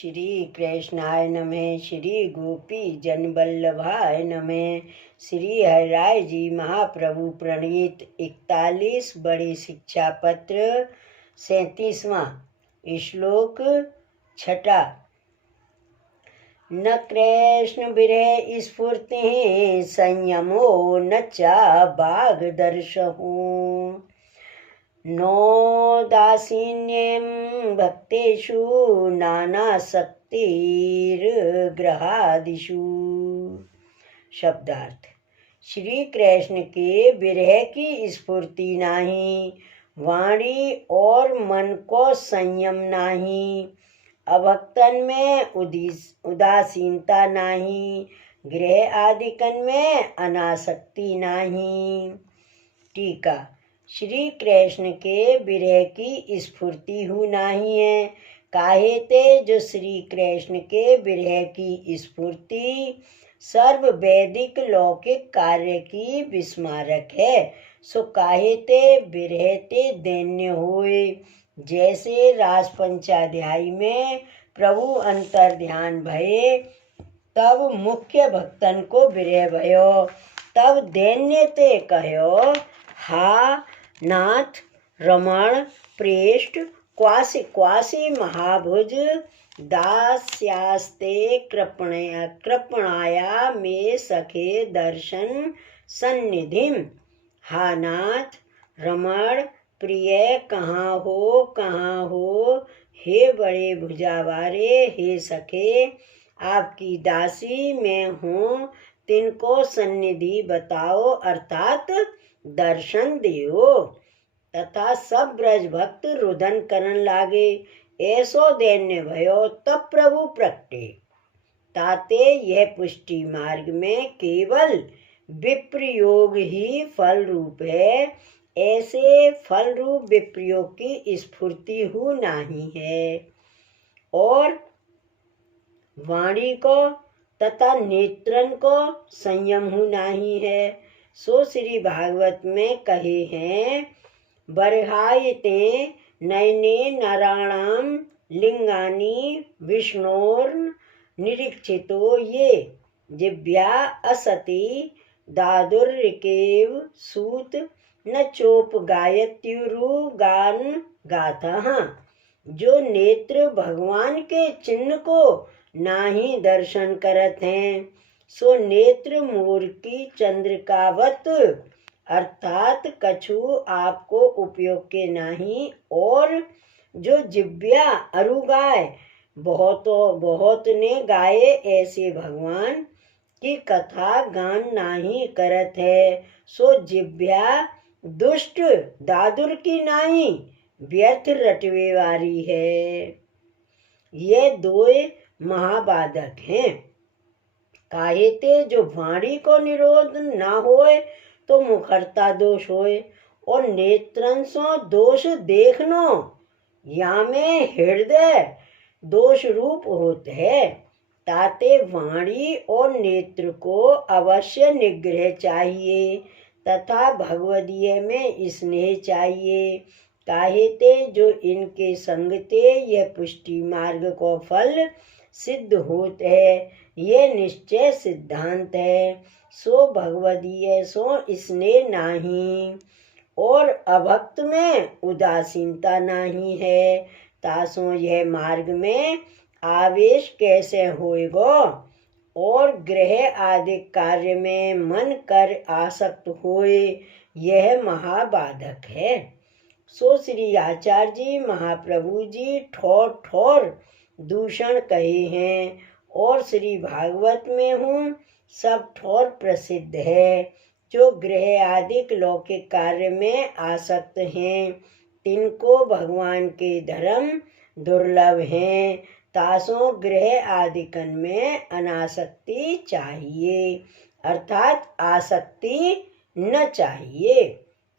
श्री कृष्णाय नमः। श्री गोपी जन वल्लभाय नमः। श्री हरिराय जी महाप्रभु प्रणीत 41 बड़े शिक्षा पत्र 37वां श्लोक छठा। न कृष्ण विरह स्फूर्ति संयमो न चा बाघदर्शहो नो दासीन्यं भक्तेषु नानाशक्तिर्ग्रहादिषु। शब्दार्थ। श्री कृष्ण के विरह की स्फूर्ति नाही, वाणी और मन को संयम नाही, अभक्तन में उदासीनता नाही, गृह आदिकन में अनासक्ति नाही। टीका। श्री कृष्ण के विरह की स्फूर्ति हु नाही है, काहे ते जो श्री कृष्ण के विरह की स्फूर्ति सर्व वैदिक लौकिक कार्य की विस्मारक है, सो काहे ते विरह ते दैन्य होए। जैसे रास पंचाध्यायी में प्रभु अंतर ध्यान भये तब मुख्य भक्तन को विरह भयो, तब दैन्य ते कहो हा नाथ रमण प्रेष्ठ क्वासी क्वासी महाभुज दास्यास्ते कृपणाया में सखे दर्शन सन्निधिम। हा नाथ रमण प्रिय कहाँ हो, हे बड़े भुजावारे, हे सखे आपकी दासी मैं हूँ, तिनको सन्निधि बताओ अर्थात दर्शन दियो। तथा सब ब्रज भक्त रुदन करन लागे, ऐसो दैन्य भयो तब प्रभु प्रगटे। ताते यह पुष्टि मार्ग में केवल विप्रयोग ही फल रूप है, ऐसे फल रूप विप्रयोग की स्फूर्ति हु नहीं है। और वाणी को तथा नेत्रन को संयम हु नहीं है, सो श्री भागवत में कहे हैं बरहायते नयने नाराणाम लिंगानी विष्णोर निरीक्षितो ये जिव्या असति दादुर्केव सूत न चोप गायत्युरु गान गाथा। जो नेत्र भगवान के चिन्ह को नाही दर्शन करत हैं, सो नेत्र मोर की चंद्रिकावत अर्थात कछु आपको उपयोग के नहीं। और जो जिव्या अरुगाय बहुत ने गाये, ऐसे भगवान की कथा गान नाही करत है, सो जिव्या दुष्ट दादुर की नाही, व्यर्थ रटवे वारी है। ये दो महाबाधक हैं। काहे ते जो वाणी को निरोध न होए तो मुखरता दोष होए, और नेत्रन सो दोष देखनो या में हृदय दोष रूप होते है। ताते वाणी और नेत्र को अवश्य निग्रह चाहिए तथा भगवदीय में स्नेह चाहिए। काहे ते जो इनके संगते यह पुष्टि मार्ग को फल सिद्ध होते है, ये निश्चय सिद्धांत है। सो भगवदीय सो स्नेह नाही, और अभक्त में उदासीनता नहीं है, तासो यह मार्ग में आवेश कैसे होएगो। और ग्रह आदि कार्य में मन कर आसक्त होए, यह महाबाधक है। सो श्री आचार्य जी महाप्रभु जी ठोर ठोर दूषण कहे हैं, और श्री भागवत में हूँ सब ठोर प्रसिद्ध है। जो ग्रह आदि लौकिक कार्य में आसक्त हैं, तिनको भगवान के धर्म दुर्लभ हैं, तासों ग्रह आदिकन में अनासक्ति चाहिए अर्थात आसक्ति न चाहिए।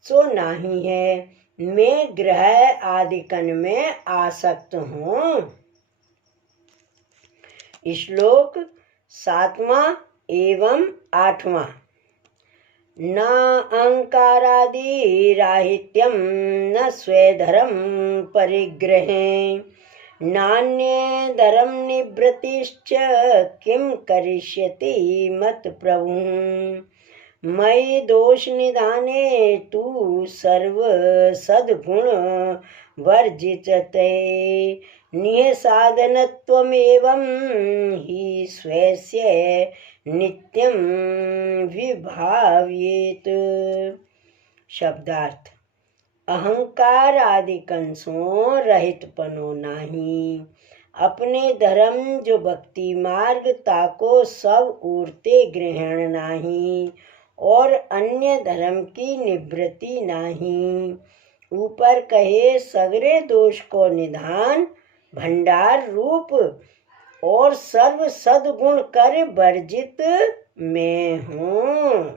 सो नहीं है, मैं ग्रह आदिकन में आसक्त हूँ। श्लोक 7वां एवं 8वां। न अहंकारादि राहित्यं न स्वेधर्म परिग्रहे नान्यदरं निवृत्तिश्च किं करिष्यति मत्प्रभुः। मयि दोषनिधाने तु सर्वसद्गुण वर्जितते निःसाधनत्वमेवं हि स्वस्य नित्यं विभाव्येत। शब्दार्थ। अहंकार आदि कंसों रहित पनो नाही, अपने धर्म जो भक्ति मार्ग ताको सब उड़ते ग्रहण नाही, और अन्य धर्म की निवृत्ति नाही। ऊपर कहे सगरे दोष को निधान भंडार रूप और सर्व सद्गुण कर वर्जित मैं हूँ।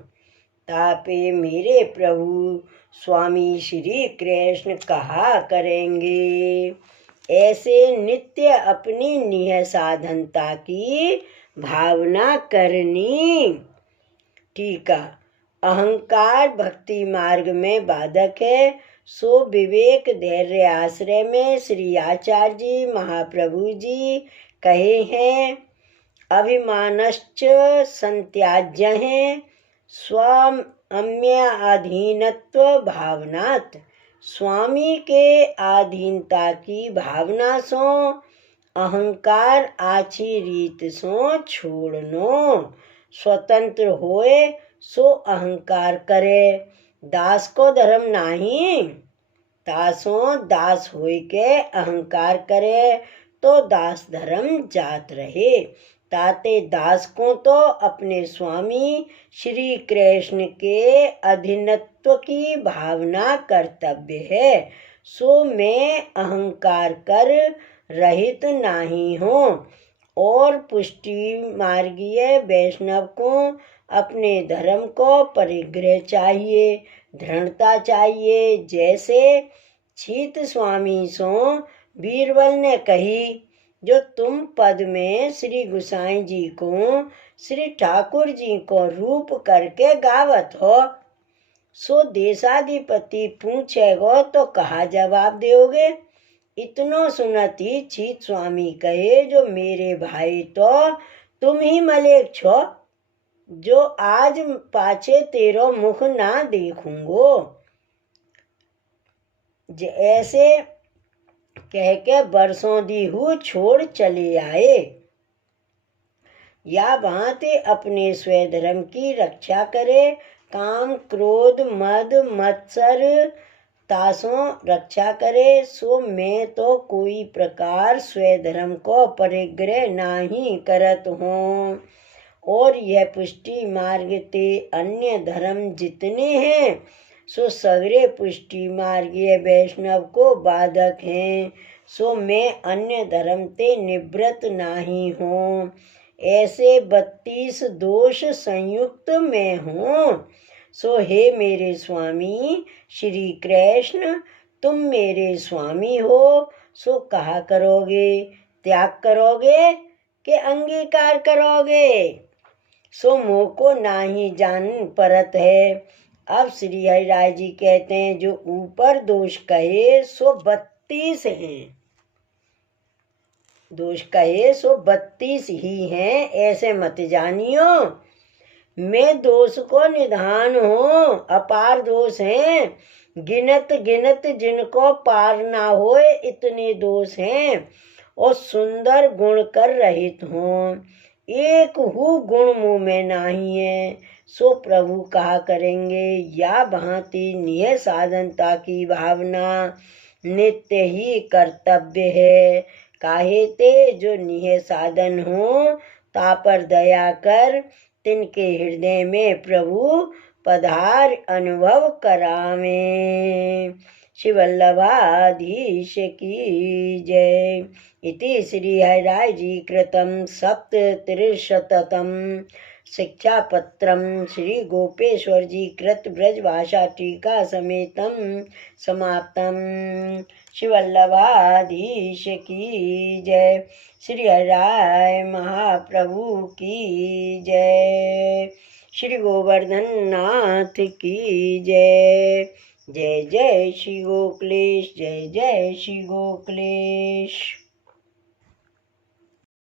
तापे मेरे प्रभु स्वामी श्री कृष्ण कहा करेंगे, ऐसे नित्य अपनी निह साधनता की भावना करनी। टीका। अहंकार भक्ति मार्ग में बाधक है, सो विवेक धैर्य आश्रय में श्री आचार्य जी महाप्रभु जी कहे हैं, अभिमानश्च संत्याज्य हैं स्वाम्य अधीनत्व भावनात्। स्वामी के अधीनता की भावना सो अहंकार आची रीत सो छोड़नो। स्वतंत्र होए सो अहंकार करे, दास को धर्म नाही। तासों दास होई के अहंकार करे तो दास धर्म जात रहे। ताते दास को तो अपने स्वामी श्री कृष्ण के अधीनत्व की भावना कर्तव्य है। सो मैं अहंकार कर रहित नहीं हूँ। और पुष्टि मार्गीय वैष्णव को अपने धर्म को परिग्रह चाहिए, दृढ़ता चाहिए। जैसे छीत स्वामी सो बीरबल ने कही, जो तुम पद में श्री गुसाई जी को श्री ठाकुर जी को रूप करके गावत हो, सो देशाधिपति पूछेगो तो कहा जवाब दोगे। इतनो सुनती छीत स्वामी कहे, जो मेरे भाई तो तुम ही मलेक छो, जो आज पाछे तेरो मुख ना देखूंगो। ऐसे कह के बरसों दीहू छोड़ चले आए। या भांति अपने स्वधर्म की रक्षा करे, काम क्रोध मद मत्सर तासों रक्षा करे। सो मैं तो कोई प्रकार स्वधर्म को परिग्रह नहीं करत हूँ। और यह पुष्टि मार्ग ते अन्य धर्म जितने हैं, सो सगरे पुष्टि मार्गीय वैष्णव को बाधक हैं। सो मैं अन्य धर्म ते निवृत्त नहीं हूँ। ऐसे 32 दोष संयुक्त मैं हूँ। सो हे मेरे स्वामी श्री कृष्ण, तुम मेरे स्वामी हो, सो कहा करोगे, त्याग करोगे कि अंगीकार करोगे। सो मोह को नाही जान परत है। अब श्री हरिराय जी कहते हैं, जो ऊपर दोष कहे सो 32 हैं। दोष कहे सो 32 ही हैं, ऐसे मत जानियो। मैं दोष को निधान हूँ, अपार दोष हैं, गिनत गिनत जिनको पार ना होए इतने दोष हैं। और सुंदर गुण कर रहित हूँ, एक हु गुण मुँह में नहीं है। सो प्रभु कहा करेंगे, या भांति निय साधनता की भावना नित्य ही कर्तव्य है। काहे ते जो निय साधन हो, ता पर दया कर तिनके हृदय में प्रभु पधार अनुभव करावे। श्री वल्लभाधीश की जय। इति श्री हरिराय जी कृतं 37 शिक्षापत्रं श्री गोपेश्वर जी कृत ब्रजभाषा टीका समेतं समाप्तम्। श्री वल्लभाधीश की जय। श्री हरिराय महाप्रभु की जय। श्री गोवर्धन नाथ की जय। जय जय श्री गोकुलेश, जय जय श्री गोकुलेश।